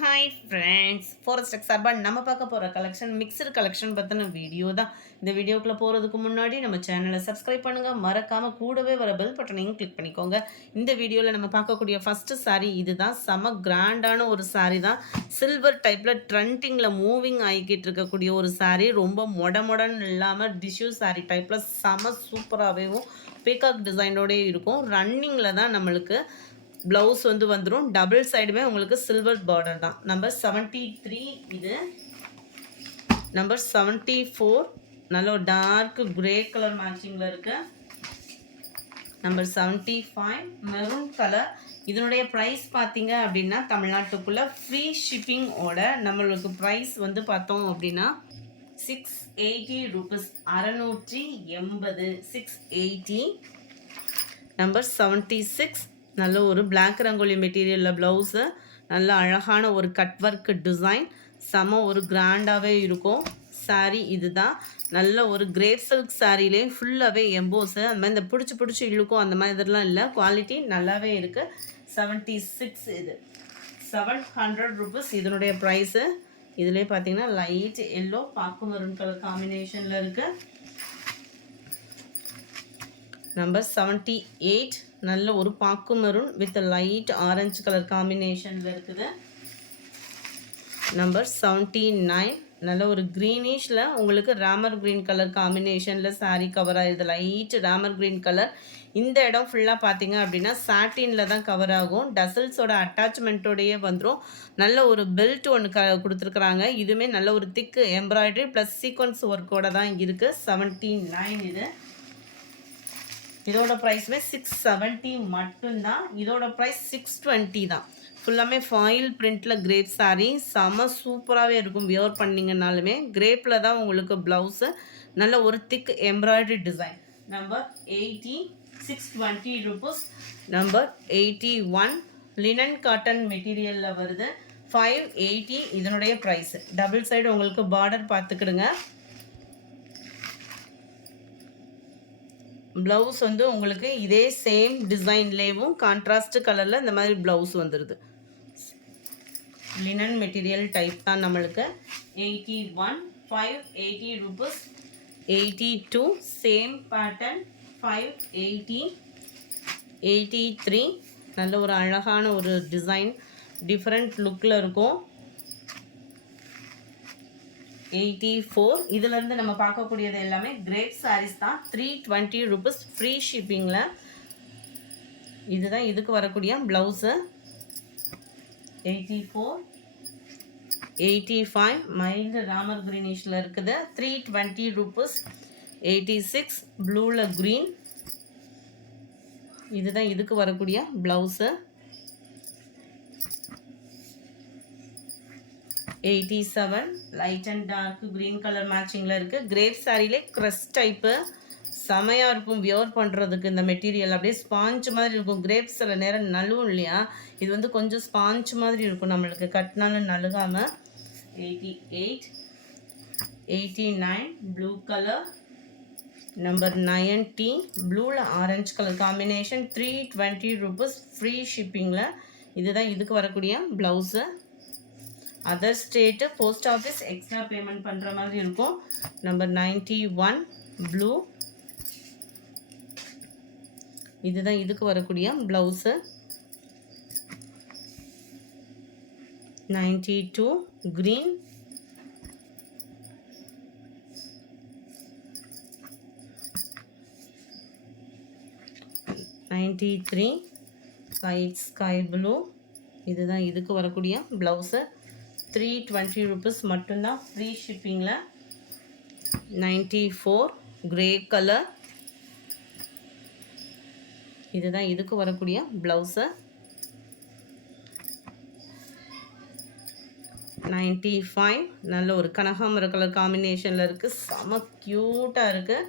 Hi friends, forest tech சார்பாக நம்ம பார்க்க போகிற கலெக்ஷன் மிக்சர் கலெக்ஷன் பற்றின வீடியோ தான். இந்த வீடியோக்குள்ளே போகிறதுக்கு முன்னாடி நம்ம சேனலை சப்ஸ்கிரைப் பண்ணுங்கள், மறக்காமல் கூடவே வர பெல் பட்டனையும் கிளிக் பண்ணிக்கோங்க. இந்த வீடியோவில் நம்ம பார்க்கக்கூடிய ஃபஸ்ட்டு சாரீ இதுதான். செம கிராண்டான ஒரு சாரீ தான். சில்வர் டைப்பில் ட்ரெண்டிங்கில் மூவிங் ஆகிக்கிட்டு இருக்கக்கூடிய ஒரு சாரீ. ரொம்ப மொடன்னு இல்லாமல் டிஷ்யூ சாரீ டைப்பில் செம சூப்பராகவும் பீகாக் டிசைனோடே இருக்கும். ரன்னிங்கில் தான் நம்மளுக்கு ப்ளவுஸ் வந்துடும். டபுள் சைடுமே உங்களுக்கு சில்வர் பார்டர் தான். நம்பர் 73 இது. நம்பர் 74 நல்ல ஒரு டார்க் கிரே கலர் மேட்சிங்கில் இருக்கு. Number 75 maroon colour. இதனுடைய ப்ரைஸ் பார்த்தீங்க அப்படின்னா தமிழ்நாட்டுக்குள்ளே ஃப்ரீ ஷிப்பிங்கோட நம்மளுக்கு ப்ரைஸ் வந்து பார்த்தோம் அப்படின்னா 680 ருபீஸ். 680 680. நம்பர் 76 நல்ல ஒரு பிளாக் ரங்கோலி மெட்டீரியலில் ப்ளவுஸு. நல்ல அழகான ஒரு கட் ஒர்க் டிசைன். செம ஒரு கிராண்டாகவே இருக்கும் சாரீ. இதுதான் நல்ல ஒரு கிரேப் சில்க் சாரீலே ஃபுல்லாகவே எம்போஸு அந்த மாதிரி இந்த பிடிச்சி இழுக்கும் அந்த மாதிரி இதெல்லாம் இல்லை. குவாலிட்டி நல்லாவே இருக்குது. 76 இது 700 ருபீஸ் இதனுடைய ப்ரைஸு. இதிலே பார்த்தீங்கன்னா லைட் எல்லோ பாக்கு மெரூன் கலர் காம்பினேஷனில் இருக்குது. நம்பர் 78 நல்ல ஒரு பாக்கு maroon with light orange colour காம்பினேஷனில் இருக்குது. நம்பர் 79 நல்ல ஒரு க்ரீனிஷில் உங்களுக்கு ராமர் க்ரீன் கலர் காம்பினேஷனில் சாரீ கவர் ஆகிடுது. Light Ramar green colour. இந்த இடம் ஃபுல்லாக பார்த்தீங்க அப்படின்னா சாட்டினில் தான் கவர் ஆகும். டசல்ஸோட அட்டாச்மெண்ட்டோடையே வந்துடும். நல்ல ஒரு பெல்ட் ஒன்று கொடுத்துருக்குறாங்க. இதுவுமே நல்ல ஒரு திக்கு எம்ப்ராய்டரி ப்ளஸ் சீக்வன்ஸ் ஒர்க்கோடு தான் இருக்குது. 79 இது. இதோட ப்ரைஸுமே 670 மட்டும்தான். இதோட ப்ரைஸ் 620 தான். ஃபுல்லாமே ஃபாயில் பிரிண்டில் கிரேப் சாரீ. செம சூப்பராகவே இருக்கும். வியர் பண்ணிங்கனாலுமே கிரேப்பில் தான் உங்களுக்கு ப்ளவுஸு. நல்ல ஒரு thick embroidery design. Number 80 620 rupees. Number 81 linen cotton மெட்டீரியலில் வருது. 580 இதனுடைய ப்ரைஸு. டபுள் சைடு உங்களுக்கு பார்டர் பார்த்துக்கிடுங்க. ப்ளவுஸ் வந்து உங்களுக்கு இதே சேம் டிசைன்லேயும் கான்ட்ராஸ்ட் கலரில் இந்த மாதிரி ப்ளவுஸ் வந்துடுது. லினன் மெட்டீரியல் டைப் தான் நம்மளுக்கு. 81 580 ருபீஸ். 82 same pattern 580. 83 நல்ல ஒரு அழகான ஒரு டிசைன் டிஃப்ரெண்ட் லுக்கில் இருக்கும். 84 இதிலேருந்து நம்ம பார்க்கக்கூடியது எல்லாமே கிரேப் சாரீஸ் தான். 320 ருபீஸ் ஃப்ரீ ஷிப்பிங்கில். இதுதான் இதுக்கு வரக்கூடிய ப்ளவுஸு. 84 85 மைல்டு ராமர் க்ரீனிஷில் இருக்குது. 320 ருபீஸ். 86 ப்ளூவில் க்ரீன். இதுதான் இதுக்கு வரக்கூடிய blouse. 87 light and dark green colour மேட்சிங்கில் இருக்குது. கிரேப் சாரிலே க்ரஸ் டைப்பு செமையாக இருக்கும் வியர் பண்ணுறதுக்கு. இந்த மெட்டீரியல் அப்படியே ஸ்பாஞ்ச் மாதிரி இருக்கும். கிரேப் சில நேரம் நழுவும் இல்லையா, இது வந்து கொஞ்சம் ஸ்பாஞ்ச் மாதிரி இருக்கும். நம்மளுக்கு கட்டினாலும் நழுகாமல். 88 89 ப்ளூ கலர். நம்பர் 90 ப்ளூவில் orange colour combination. 320 rupees free ஷிப்பிங்கில். இதுதான் இதுக்கு வரக்கூடிய blouse. Other state post office extra payment பண்ணுற மாதிரி இருக்கும். Number 91 blue. இதுதான் இதுக்கு வரக்கூடிய blouse. 92 green. 93 light sky blue. இதுதான் இதுக்கு வரக்கூடிய ப்ளவுஸு. 320 ருபீஸ் மட்டும்தான் ஃப்ரீ ஷிப்பிங்கில். 94 கிரே கலர். இதுதான் இதுக்கு வரக்கூடிய ப்ளவுஸு. 95 நல்ல ஒரு கனகாமர கலர் காம்பினேஷனில் இருக்குது. செம க்யூட்டாக இருக்குது.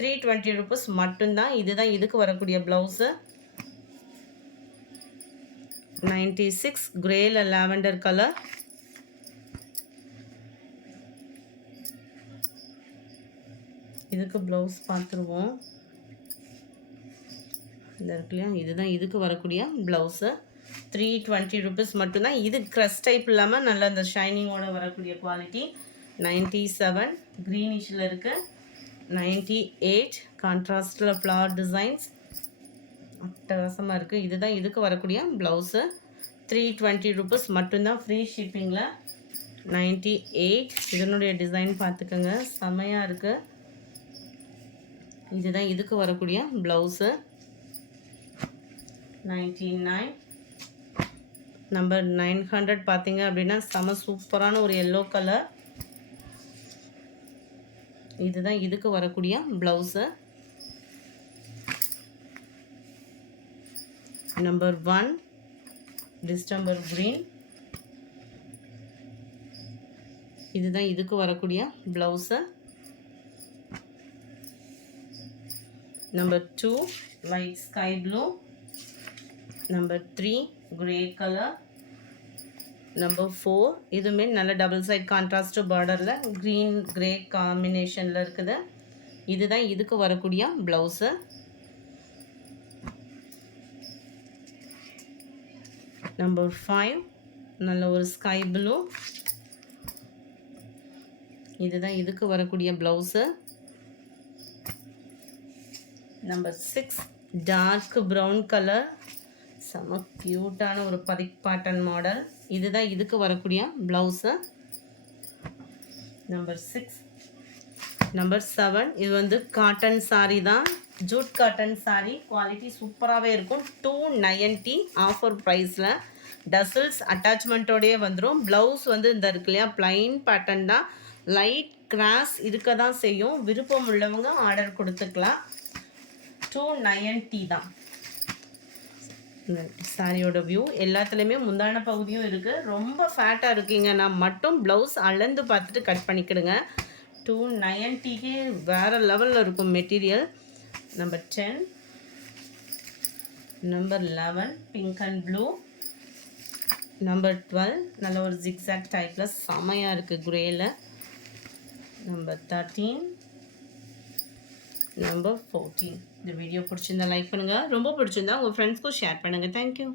320 ருபீஸ் மட்டும்தான். இதுதான் இதுக்கு வரக்கூடிய ப்ளவுஸு. 96 கிரேல லாவெண்டர் கலர். இதுக்கு ப்ளவுஸ் பார்த்துருவோம். இந்த இருக்கு இல்லையா, இதுதான் இதுக்கு வரக்கூடிய ப்ளவுஸு. 320 rupees மட்டும்தான். இது க்ரஷ் டைப் இல்லாமல் நல்ல அந்த ஷைனிங்கோட வரக்கூடிய குவாலிட்டி. 97 க்ரீனிஷில் இருக்குது. 98 கான்ட்ராஸ்டில் ஃப்ளவர் டிசைன்ஸ் அட்டகாசமாக இருக்குது. இதுதான் இதுக்கு வரக்கூடிய ப்ளவுஸு. 320 rupees மட்டும்தான், ஃப்ரீ ஷிப்பிங்கில். 98 இதனுடைய டிசைன் பார்த்துக்கோங்க, செமையாக இருக்குது. இதுதான் இதுக்கு வரக்கூடிய ப்ளவுஸு. 99 நம்பர் 900 பார்த்தீங்க அப்படின்னா செம சூப்பரான ஒரு எல்லோ கலர். இதுதான் இதுக்கு வரக்கூடிய ப்ளவுஸு. Number 1 distemper green. இதுதான் இதுக்கு வரக்கூடிய blouse. Number 2 light sky blue. Number 3 grey colour. Number 4 இதுவுமே நல்ல டபுள் சைட் கான்ட்ராஸ்ட் பார்டரில் க்ரீன் கிரே காம்பினேஷனில் இருக்குது. இதுதான் இதுக்கு வரக்கூடிய ப்ளவுஸு. நம்பர் 5 நல்ல ஒரு ஸ்கை ப்ளூ. இதுதான் இதுக்கு வரக்கூடிய blouse. Number 6 dark brown colour, செம்ம க்யூட்டான ஒரு பதிப்பாட்டன் மாடல். இதுதான் இதுக்கு வரக்கூடிய ப்ளவுஸு. நம்பர் 6. நம்பர் 7 இது வந்து காட்டன் சாரீ தான், ஜூட் காட்டன் சாரீ. குவாலிட்டி சூப்பராகவே இருக்கும். 290 ஆஃபர் ப்ரைஸில். டசல்ஸ் அட்டாச்மெண்ட்டோடையே வந்துடும். ப்ளவுஸ் வந்து இந்த இருக்கு இல்லையா, ப்ளைன் பேட்டர்ன் தான். லைட் கிராஸ் இருக்க தான் செய்யும். விருப்பம் உள்ளவங்க ஆர்டர் கொடுத்துக்கலாம். 290 தான் சாரியோட வியூ. எல்லாத்துலேயுமே முந்தான பகுதியும் இருக்குது. ரொம்ப ஃபேட்டாக இருக்கீங்கன்னா மட்டும் ப்ளவுஸ் அளந்து பார்த்துட்டு கட் பண்ணிக்கிடுங்க. 290க்கு வேறு லெவலில் இருக்கும் material. Number 10 number 11 pink and blue. Number 12 நல்ல ஒரு ஜிக்ஸாக் டைப்பில் செமையாக இருக்குது க்ரேயில். Number 13 number 14. இந்த வீடியோ பிடிச்சிருந்தா லைக் பண்ணுங்கள், ரொம்ப பிடிச்சிருந்தா உங்கள் ஃப்ரெண்ட்ஸ்க்கும் ஷேர் பண்ணுங்கள். தேங்க்யூ.